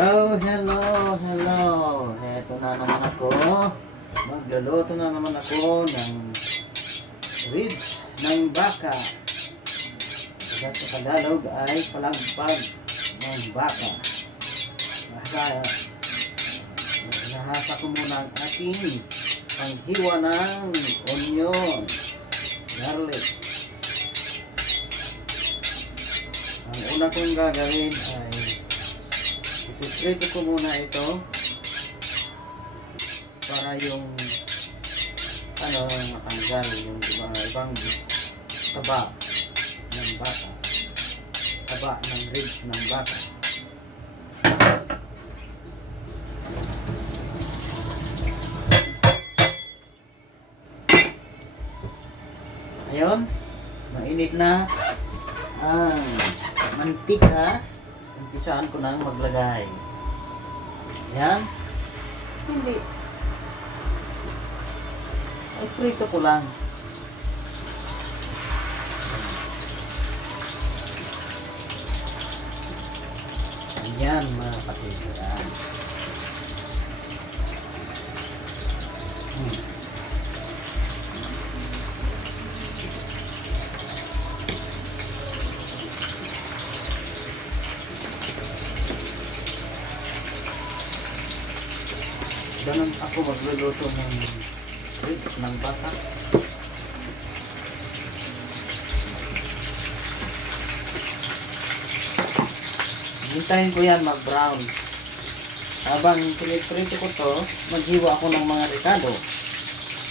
Hello, hello, hello. Eto na naman ako. Magluluto na naman ako ng ribs ng baka. Sa Tagalog ay palagpag ng baka. Nahasa ko muna ang ating panghiwa ng onion, garlic. Ang una kong gagawin ay ipiprito ko muna ito para yung matanggal yung ibang taba ng baka, taba ng ribs ng baka. Ayun, mainit na ang mantika. Umpisaan ko nang maglagay. Yan. Hindi. Ay, prito ko lang. Yan, mga kapitiran. Ganun ako magluluto ng ribs ng baka. Hintayin ko yan mag-brown. Habang piniprito ko to, maghiwa ako ng mga ricado.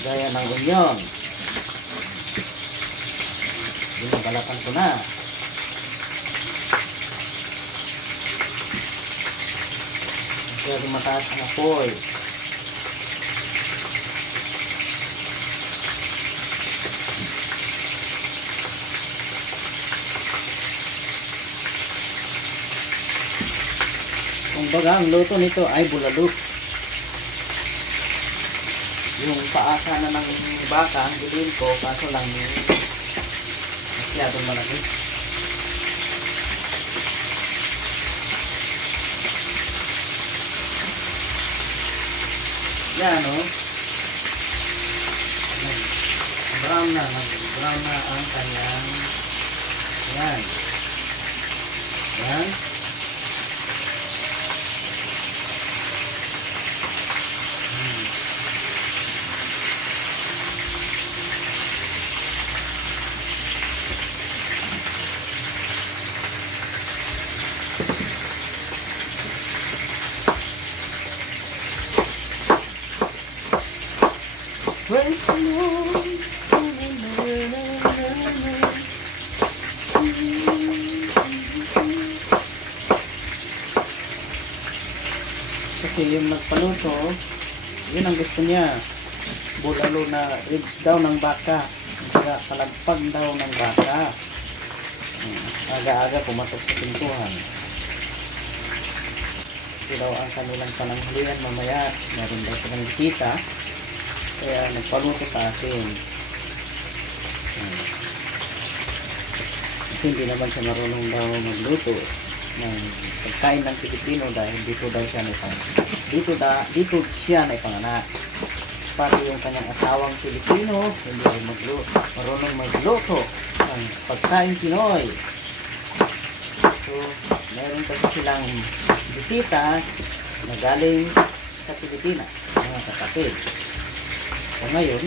Gaya ng onion. Binabalatan ko na. Masyado mataas ang apoy. Kumbaga, ang luto nito ay bulalo. Yung paasa na ng baka, ang bilhin ko, kaso lang masyadong malaki. Yan, o. Brown na ang kanyang. Yan. Yan. Kasi yung nagpaluto, yun ang gusto niya. Bulalo na ribs daw ng baka. Kaya kalagpag daw ng baka. Aga-aga pumatok sa pintuhan. Ito daw ang kanilang pananghalian mamaya. Meron daw silang bisita. Kaya nagpaluto sa akin. Kasi hindi naman siya marunong daw magluto ng pagkain ng Pilipino dahil dito siya na ipanganak. Pati yung kanyang asawang Pilipino hindi rin marunong magluto ng pagkain Pinoy. So, meron kasi silang bisita na galing sa Pilipinas, mga kapatid. So ngayon,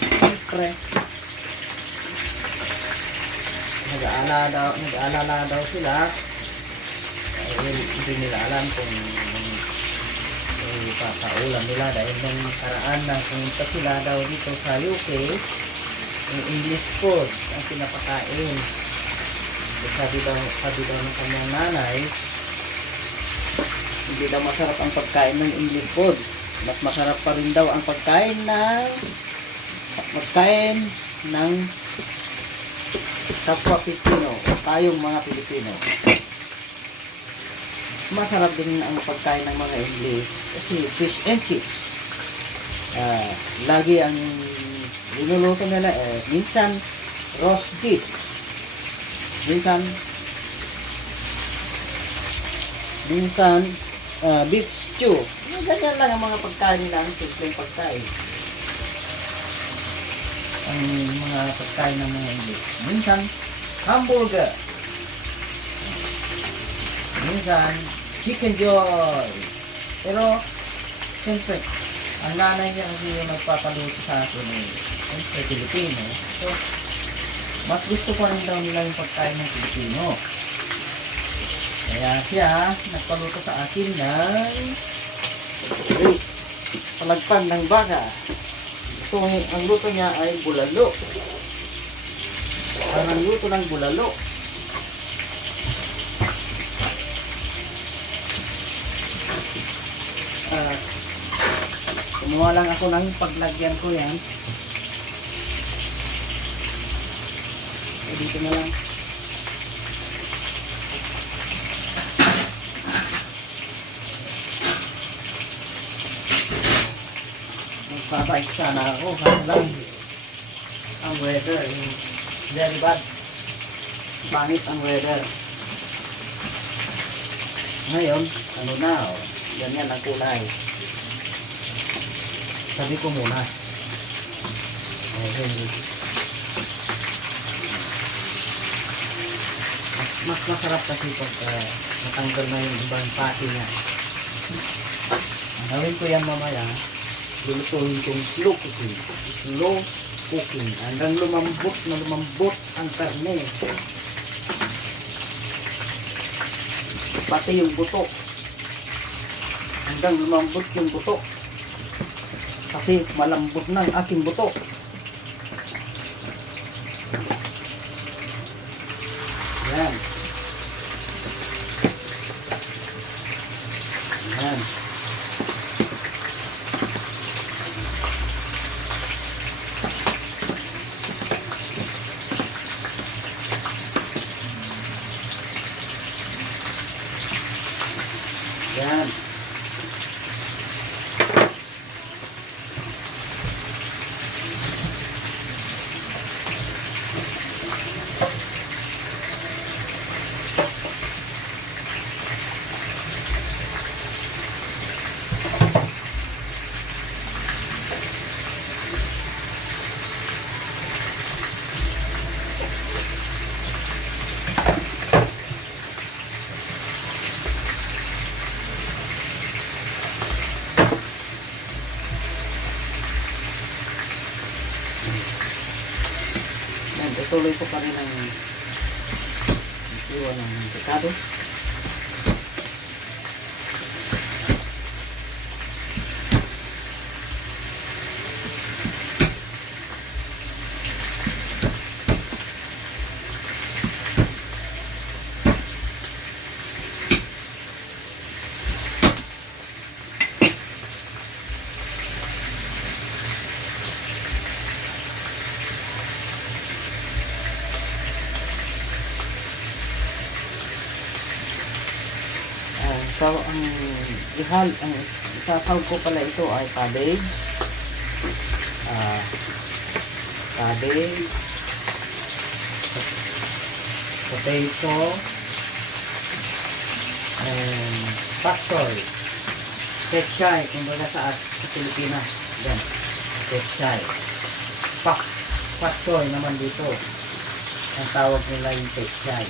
siyempre, nag-aalala daw sila. Hindi nila alam kung papaulam nila dahil nung karaan na pumunta sila daw dito sa UK, yung English food ang pinapakain. Sabi daw ng kanyang nanay, hindi daw masarap ang pagkain ng English food. Mas masarap pa rin daw ang pagkain ng kapwa Pilipino o tayong mga Pilipino. Masarap din ang pagkain ng mga English kasi fish and chips. Lagi ang linuluto nila minsan roast beef, minsan beef stew. Ganyan lang ang mga pagkain nila, ang simpleng pagkain. Ang mga pagkain ng mga English. Minsan, hamburger. Minsan, chicken joy. Pero, siyempre, ang nanay niya kasi yung nagpapaluto sa akin eh, siyempre, Pilipino. So, mas gusto pa rin daw nila yung pagkain ng Pilipino. Kaya siya, nagpaluto sa akin ng palagpag ng baka. So, ang luto niya ay bulalo. Ang luto ng bulalo. Kumuha lang ako ng paglagyan ko yan. Dito na lang. Magpapait sana ako. Kasi lang ang weather is very bad. Pangit ang weather. Ngayon, ano na, oh, ganyan ang kulay. Sabi ko muna. Okay. Mas masarap kasi pag natanggal na yung ibang pati niya. Gawin ko yan mamaya. Lulutuin kong slow cooking. Slow cooking. Hanggang lumambot na lumambot ang karne. Pati yung buto. Hanggang lumambot yung buto. Kasi malambot na ang aking buto. Yan. Yan. Yan. Tuloy ko pa rin ang iwa ng pekado. So, ang isasaw ko pala ito ay cabbage, potato, and pak choy, pechay, kumbaga sa Pilipinas, yan, pechay, pak choy naman dito, ang tawag nila yung pechay.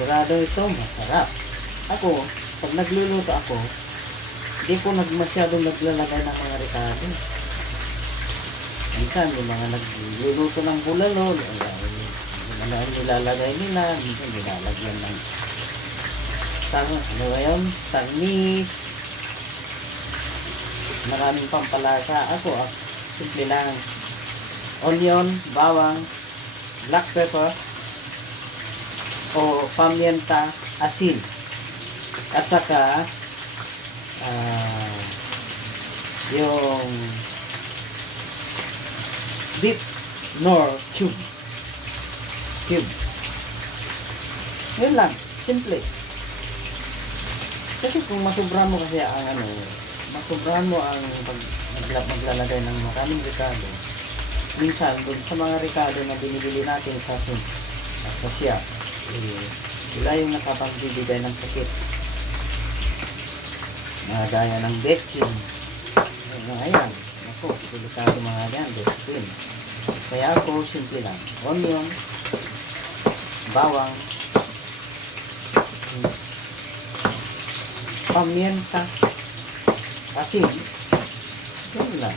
Sigurado ito, masarap. Ako, pag nagluluto ako, hindi ko masyadong naglalagay ng mga ricado. Minsan, yung mga nagluluto ng bulalo, nilalagay nila, minsan nilalagyan ng ano ngayon, tanis, maraming pampalasa. Ako, simple lang. Onion, bawang, black pepper, o pamienta, asin, at saka yung beef nor cube. Yun lang, simple. Kasi kung masubra mo kasi ang masubra mo ang maglalagay ng maraming ricado, minsan doon sa mga ricado na binibili natin sa Tapos siya, sila yung nakapagbibigay ng sakit. Mga gaya ng betchin. Ayan, ako, delikado mga yan, betchin. Kaya ako, simple lang. Onion, bawang, pamienta, asin, yun lang.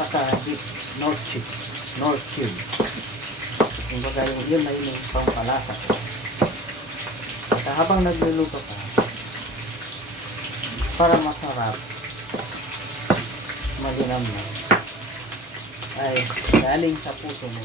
Saka North Cube. Yung baga yun na yun yung pampalasa. At habang nagluluto ka, para masarap, malinam na, ay galing sa puso mo.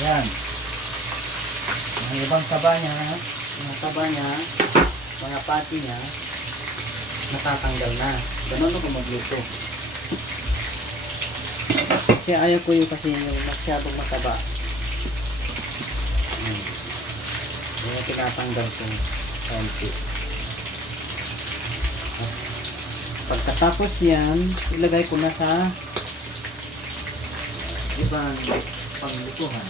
Yan. Ang ibang taba niya, mga pati niya, natatanggal na. Ganun ako magluto. Kasi ayaw ko yung kasi yung masyadong mataba. Kaya tinatanggal ko konti. Pagkatapos yan, ilagay ko na sa ibang panglutuhan.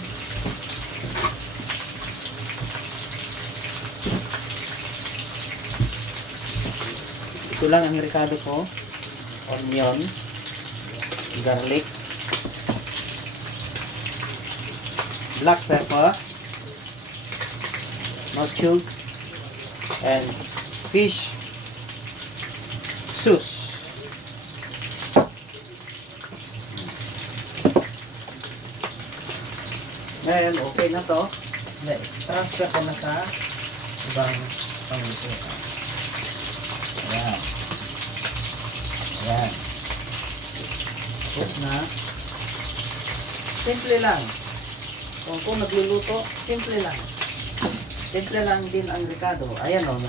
Ito lang ang ricado ko. Onion, garlic, black pepper, nutmeg, and fish sauce. Ngayon, okay na to. Transfer ko na sa ibang panglutuan. Ayan. Ayan. Tapos na. Simple lang. Kung nagluluto, simple lang. Simple lang din ang ricado. Ayan o,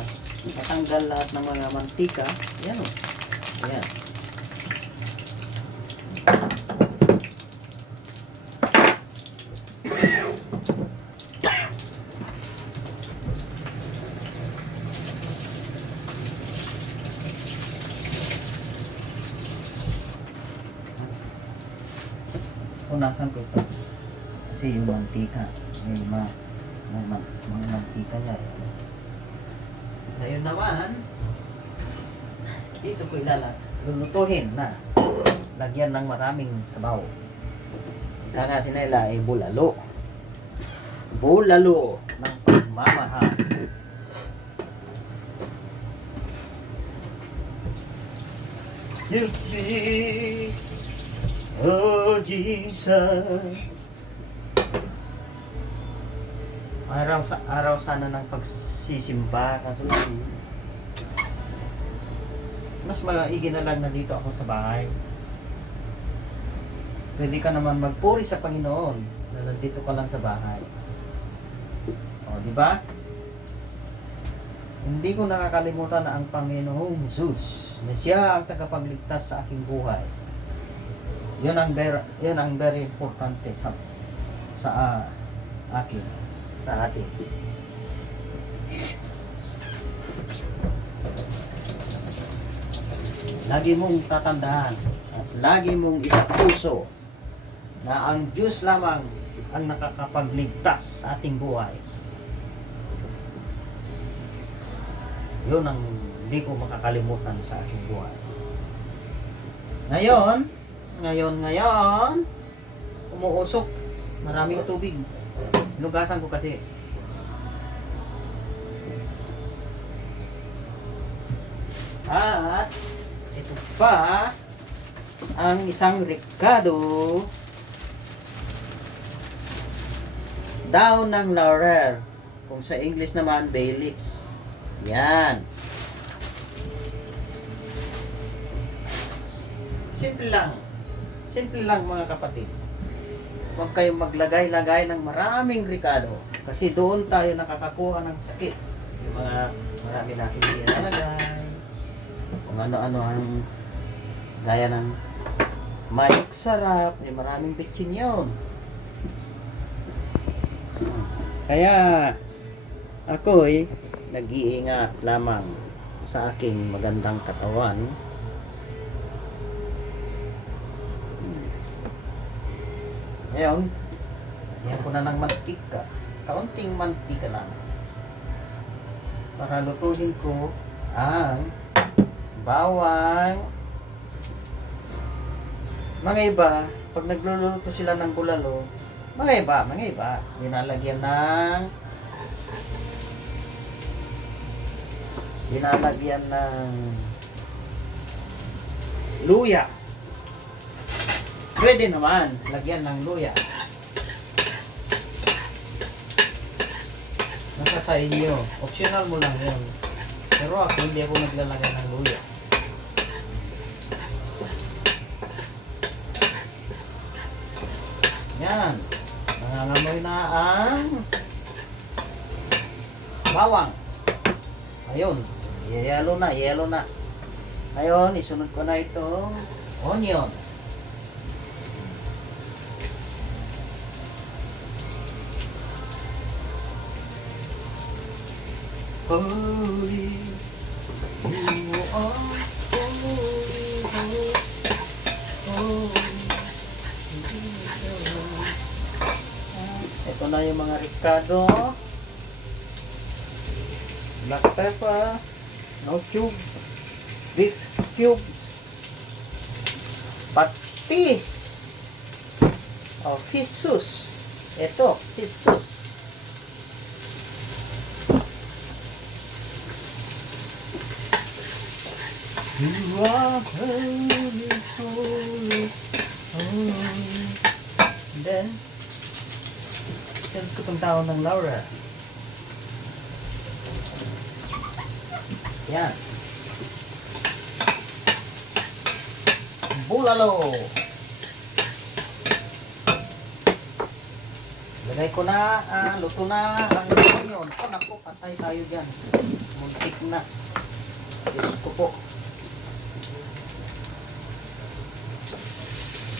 natanggal lahat ng mga mantika. Ayan o. Ayan. Punasan ko ito kasi yung mantika may mga mantika niya ngayon naman dito ko lulutuhin na lagyan ng maraming sabaw. Kakasin nila ay bulalo ng pagmamahal. You see, oh Jesus. Araw sana ng pagsisimba kaso mas maigi na lang na dito ako sa bahay. Pwede ka naman magpuri sa Panginoon na nandito ka lang sa bahay. O, di ba? Hindi ko nakakalimutan na ang Panginoong Jesus na siya ang tagapagligtas sa aking buhay. Yun ang very importante sa atin. Lagi mong tatandaan at lagi mong isapuso na ang Diyos lamang ang nakakapagligtas sa ating buhay. Yun ang hindi ko makakalimutan sa aking buhay. Ngayon, umuusok. Maraming tubig. Lugasan ko kasi. At ito pa ang isang ricado. Daon ng laurel. Kung sa English naman, bay leaves. Yan. Simple lang mga kapatid. Huwag kayong maglagay-lagay ng maraming ricado kasi doon tayo nakakakuha ng sakit. Yung mga marami natin ilalagay. Kung ano-ano ang gaya ng Mike Sarap. May maraming bitchin yun. Kaya ako nag-iingat lamang sa aking magandang katawan. Ngayon, yan ko na ng mantika. Kaunting mantika lang. Para lutuin ko ang bawang. Mga iba, pag nagluluto sila ng bulalo, mga iba, dinalagyan ng luya. Pwede naman lagyan ng luya. Nasa sa inyo. Optional mo lang yun. Pero ako hindi ako naglalagay ng luya. Yan. Nangangamoy na ang bawang. Ayun. Yellow na. Ngayon, isunod ko na itong onion. Holy, you are holy. Ito na yung mga ricado. Black pepper. No cube. Beef cubes. Patis. Oh, fish sauce. Ito, fish sauce. You are holy, holy, holy. And then, yan ko itong tawag ng Laura. Yan. Bulalo. Lagay ko na, luto na ang onion. Oh, naku, patay tayo dyan. Muntik na. Diyos ko po.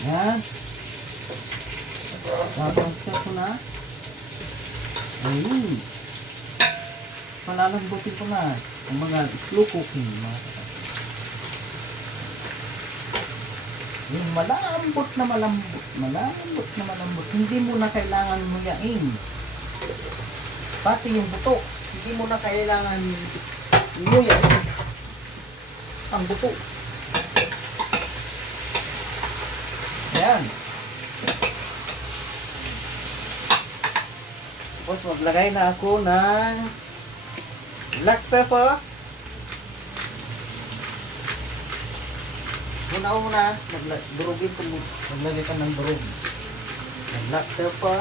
Yan. Tapos ko na. Ayun. Palalambutin ko na. Ang mga slow cooking. Yung malambot na malambot. Malambot na malambot. Hindi mo na kailangan muyain. Pati yung buto. Hindi mo na kailangan muyain. Ang buto. Ayan. Tapos maglagay na ako ng black pepper. Una-una, durugin ko mo. Maglagay ka ng durug. Black pepper.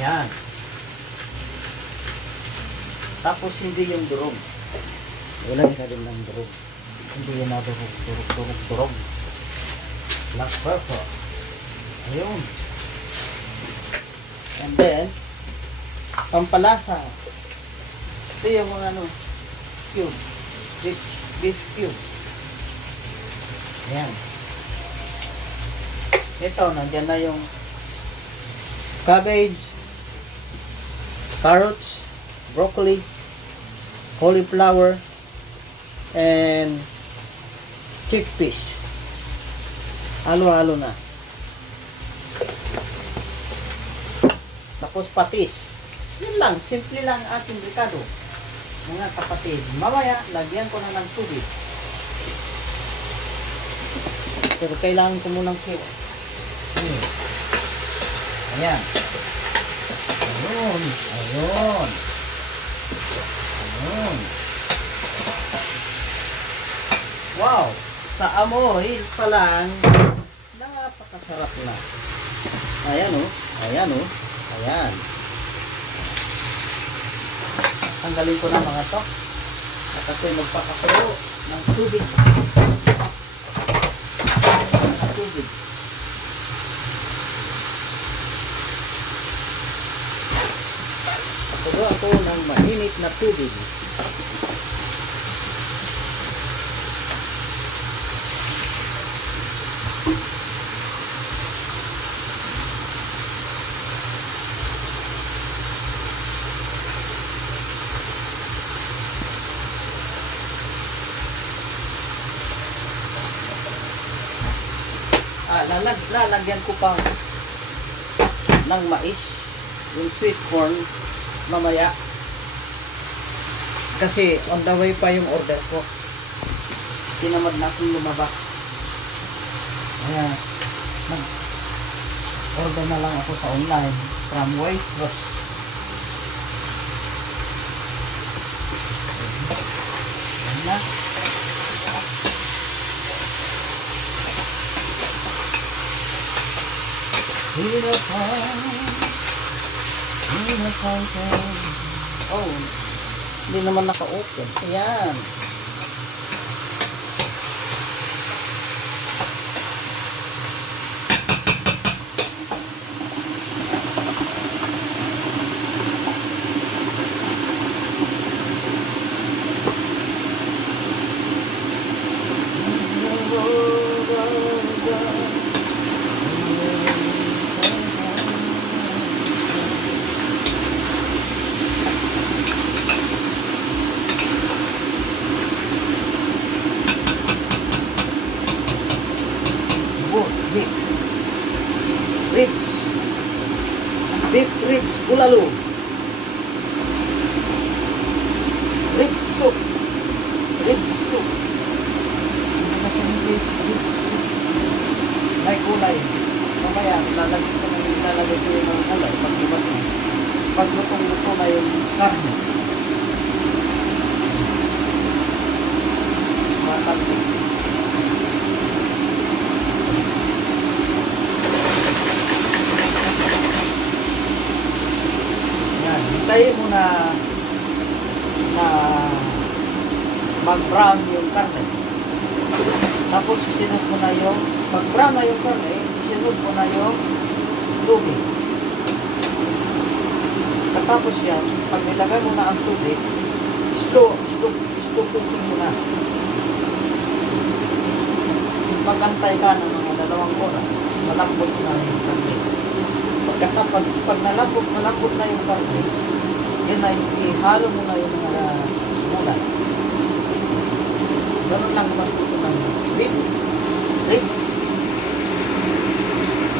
Ayan. Tapos hindi yung durug. Ilagay ka din ng durug. Hindi yun na durug. Black pepper. Ayun. And then, pampalasa. Ito yung mga cube. Beef cube. Ayan. Ito, nandyan na yung cabbage, carrots, broccoli, cauliflower, and chickpeas. Halo-halo na. Tapos patis. Yun lang, simple lang ating ricado. Mga kapatid, mamaya lagyan ko na ng tubig. Pero kailangan ko munang Ayan. Ayun. Wow! Sa amoy pa lang, napakasarap na. Ayan. Ayan. Tanggalin ko na mga to. At ako'y magpakakulo ng tubig. Tugo ako ng mainit na tubig. Lalagyan ko pang ng mais, yung sweet corn mamaya kasi on the way pa yung order ko. Tinamad na akong lumabas, kaya nag order na lang ako sa online from Waitrose. Ayan na. Oh, hindi naman naka-open. Ayan. Beef ribs bulalo, ribs soup, may kulay. Mamaya lalagay ko yung mga kulay pag lutong-luto na yung karne. Matansin. Hintayin mo na mag-brown yung karne. Tapos isinod mo na yung mag-brown na yung karne, isinod mo na yung tubig. Tapos yan, pag nilagay mo na ang tubig, slow cooking mo na. Pag-antay ka ng mga 2 oras, malambot na yung karne. Pag malambot na yung karne, yun na, ihalo mo na yung mga gulay. Ganun lang magpuso ng beef ribs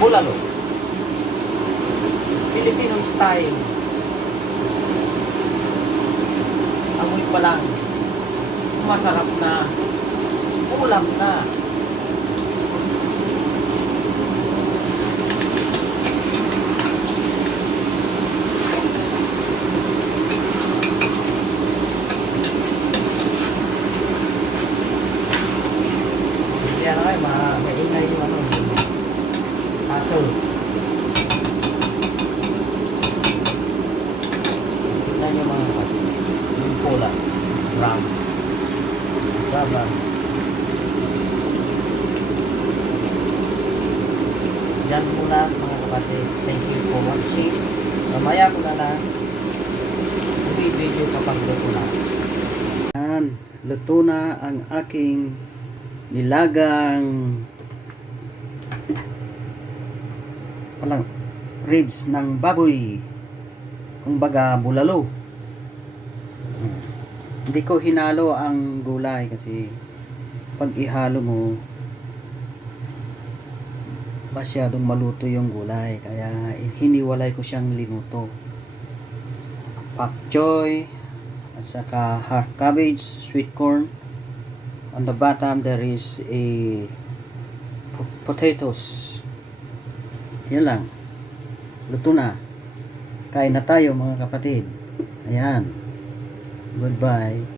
bulalo, Filipino style. Amoy pa lang, masarap na ulam na. Kaya na kayo, maingay yung ano, aso. Tignan nyo mga kapatid, yung pula, brown, baba. Yan muna mga kapatid, thank you for watching. Mamaya ko na lang, video kapag luto na. Yan, luto na ang aking nilagang walang ribs ng baboy, kumbaga bulalo. Hindi ko hinalo ang gulay kasi pag ihalo mo masyadong maluto yung gulay, kaya hiniwalay ko siyang linuto. Pak choy at saka hot cabbage, sweet corn. On the bottom there is a potatoes. Yan lang. Luto na. Kain na tayo mga kapatid. Ayan. Goodbye.